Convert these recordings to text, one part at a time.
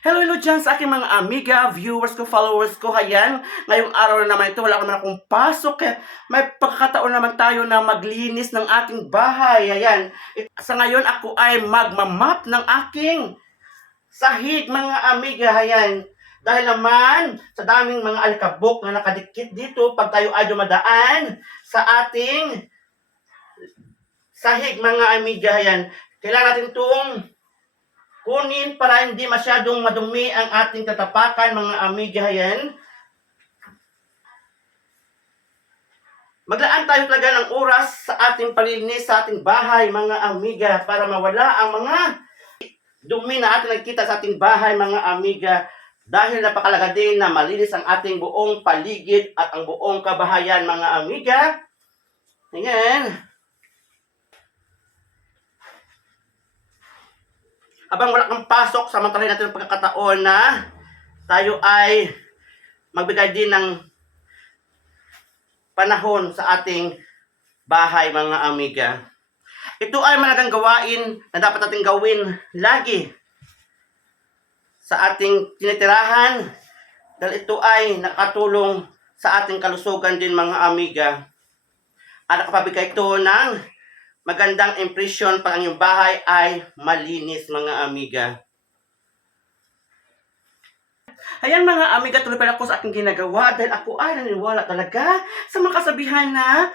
Hello, hello dyan sa aking mga amiga, viewers ko, followers ko. Hayan, ngayong araw na naman ito, wala naman akong pasok. Kaya may pagkakataon naman tayo na maglinis ng ating bahay. Hayan, sa ngayon ako ay magmamap ng aking sahig, mga amiga. Hayan, dahil naman sa daming mga alikabok na nakadikit dito, pag tayo ay dumadaan sa ating sahig, mga amiga. Hayan, kailangan natin itong kunin para hindi masyadong madumi ang ating tatapakan, mga amiga. Yan. Maglaan tayo talaga ng oras sa ating palinis sa ating bahay, mga amiga, para mawala ang mga dumi na ating nakikita sa ating bahay, mga amiga. Dahil napakalaga din na malinis ang ating buong paligid at ang buong kabahayan, mga amiga. Ayan. Abang wala kang pasok, samantalahin natin ang pagkakataon na tayo ay magbigay din ng panahon sa ating bahay, mga amiga. Ito ay malagang gawain na dapat natin gawin lagi sa ating tinitirahan dahil ito ay nakatulong sa ating kalusugan din, mga amiga. At nakapabigay ito ng magandang impression pag ang iyong bahay ay malinis, mga amiga. Ayan, mga amiga, tuloy pa ako sa aking ginagawa dahil ako ay naniniwala talaga sa mga kasabihan na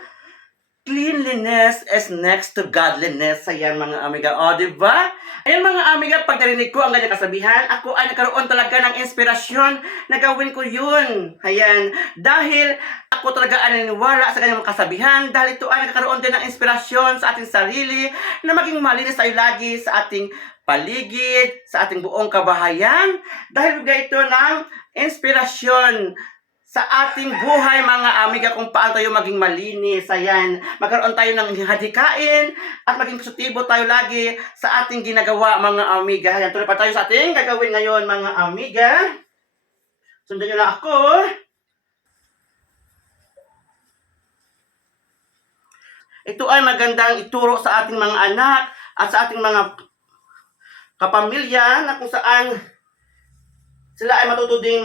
cleanliness is next to godliness. Ayan, mga amiga. O, diba? Ayan, mga amiga, pag narinig ko ang ganyan kasabihan, ako ay nagkaroon talaga ng inspirasyon na gawin ko yun. Ayan. Dahil ako talaga ay naniniwala sa kanyang kasabihan dahil ito ay nagkaroon din ng inspirasyon sa ating sarili na maging malinis tayo lagi sa ating paligid, sa ating buong kabahayan. Dahil bigay ito ng inspirasyon sa ating buhay, mga amiga, kung paano tayo maging malinis. Ayan, magkaroon tayo ng hadikain at maging positibo tayo lagi sa ating ginagawa, mga amiga. Ayan, tuloy pa tayo sa ating gagawin ngayon, mga amiga. Sundan nyo lang ako. Ito ay magandang ituro sa ating mga anak at sa ating mga kapamilya na kung saan sila ay matuto ding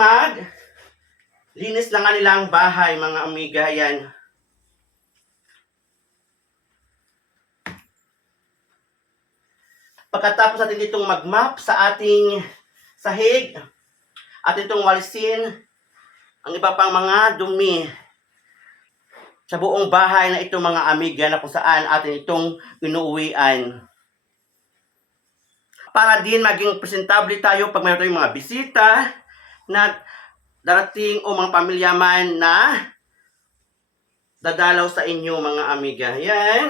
linis ng kanilang bahay, mga amiga. Yan. Pagkatapos natin ditong magmap sa ating sahig at itong walisin ang iba pang mga dumi sa buong bahay na ito, mga amiga, na kung saan atin itong inuuwian. Para din maging presentable tayo pag mayroon tayong mga bisita na darating o mga pamilya man na dadalaw sa inyo, mga amiga. Yan.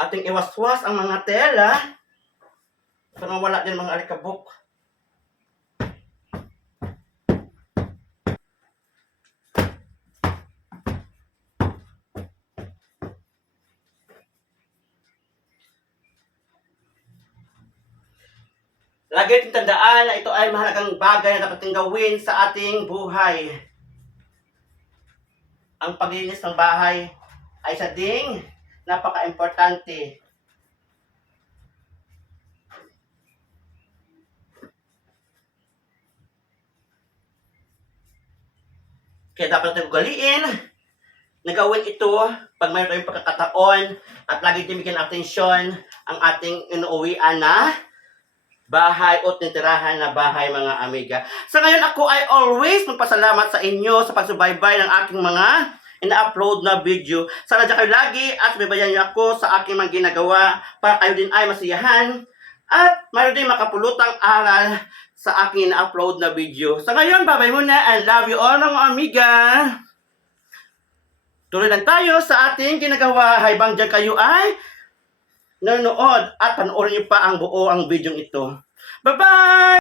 Ating iwaswas ang mga tela para wala din mga alikabok. Lagi natin tandaan na ito ay mahalagang bagay na dapat gawin sa ating buhay. Ang paglinis ng bahay ay isa ding napaka-importante. Kaya dapat natin ugaliin na gawin ito pag mayroon tayong pagkakataon at lagi din bigyan atensyon ang ating inuuwian na bahay o tinitirahan na bahay, mga amiga. Sa ngayon, ako ay always magpasalamat sa inyo sa pagsubaybay ng aking mga ina-upload na video. Sana dyan kayo lagi at subaybayan niyo ako sa aking mga ginagawa para kayo din ay masiyahan at mayroon din makapulutang aral sa aking ina-upload na video. Sa ngayon, bye-bye muna and love you all, mga amiga. Tuloy lang tayo sa ating ginagawa habang dyan kayo ay nanonood at panoorin niyo pa ang buo ang video ito. Bye-bye!